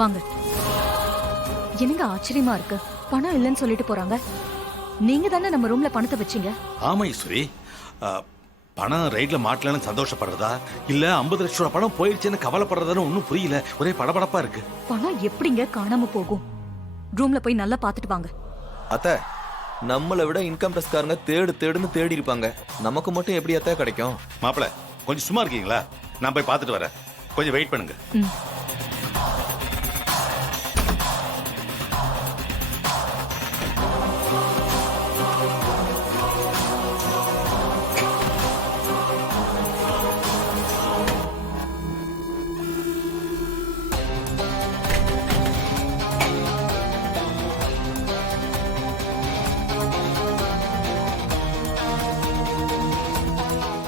வாங்க. என்னங்க ஆச்சரியமா இருக்கு, பணம் இல்லைன்னு சொல்லிட்டு போறாங்க. நீங்க தானே நம்ம ரூம்ல பணத்தை வச்சீங்க. ஆமா ஈஸ்வரி, பணம் ரைட்ல மாட்டலன்னு சந்தோஷப்படுறதா இல்ல 50 லட்சம் ரூபாய் பணம் போயிடுச்சுன்னு கவலைப்படுறதான்னு ஒன்னும் புரியல. ஒரே படபடப்பா இருக்கு. பணம் எப்படிங்க காணாம போகும்? ரூம்ல போய் நல்லா பாத்துட்டு வாங்க. அத்தை, நம்மளை விட இன்கம் டேக்ஸ்காரங்க தேடுன்னு தேடி இருப்பாங்க. நமக்கு மட்டும் எப்படி அத்தை கிடைக்கும்? மாப்பிள, கொஞ்சம் சும்மா இருக்கீங்களா? நான் போய் பார்த்துட்டு வரேன். கொஞ்சம் வெயிட் பண்ணுங்க.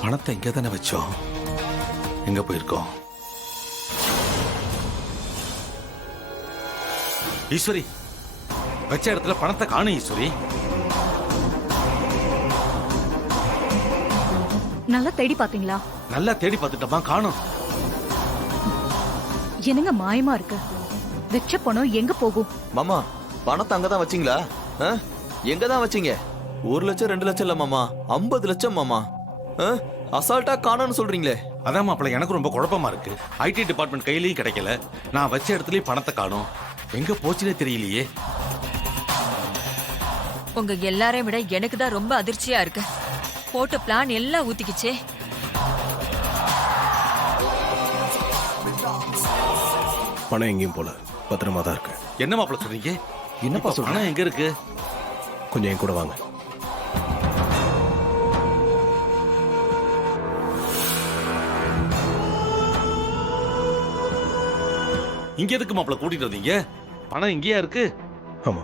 பணத்தை இங்க தானே வச்சோம். எங்க போயிருக்கோம்? ஈஸ்வரி, வச்ச இடத்துல பணத்தை காணும். ஈஸ்வரி, நல்லா தேடி பாத்தீங்களா? நல்லா தேடி பார்த்துட்டமா, காணும். என்னங்க மாயமா இருக்கு? வச்ச பணம் எங்க போகும்? மாமா, பணத்தை அங்கதான் வச்சீங்களா? எங்க தான் வச்சீங்க? 1 லட்சம் 2 லட்சம் இல்ல மாமா, 50 லட்சம் மாமா. அசால்ட்டா காணோன்னு சொல்றீங்களே. அதான் மாப்பிள, எனக்கு ரொம்ப குழப்பமா இருக்கு. ஐடி டிபார்ட்மெண்ட் கையிலயும் கிடைக்கல, நான் வச்ச இடத்துலயும் பணத்தை காணும். எங்க போச்சுனே தெரியலையே. உங்க எல்லாரையும் விட எனக்கு தான் ரொம்ப அதிர்ச்சியா இருக்கு. போட்ட பிளான் எல்லாம் ஊத்திக்கிச்சே. பணம் எங்கேயும் போல, பத்திரமா தான் இருக்கு. என்ன மாப்பிள சொல்றீங்க? என்னப்பா சொல்ற? பணம் எங்க இருக்கு? கொஞ்சம் என் கூட வாங்க. இங்க எதுக்கு மாப்பிள கூட்டிட்டு வந்தீங்க? பணம் இங்கேயா இருக்கு? ஆமா,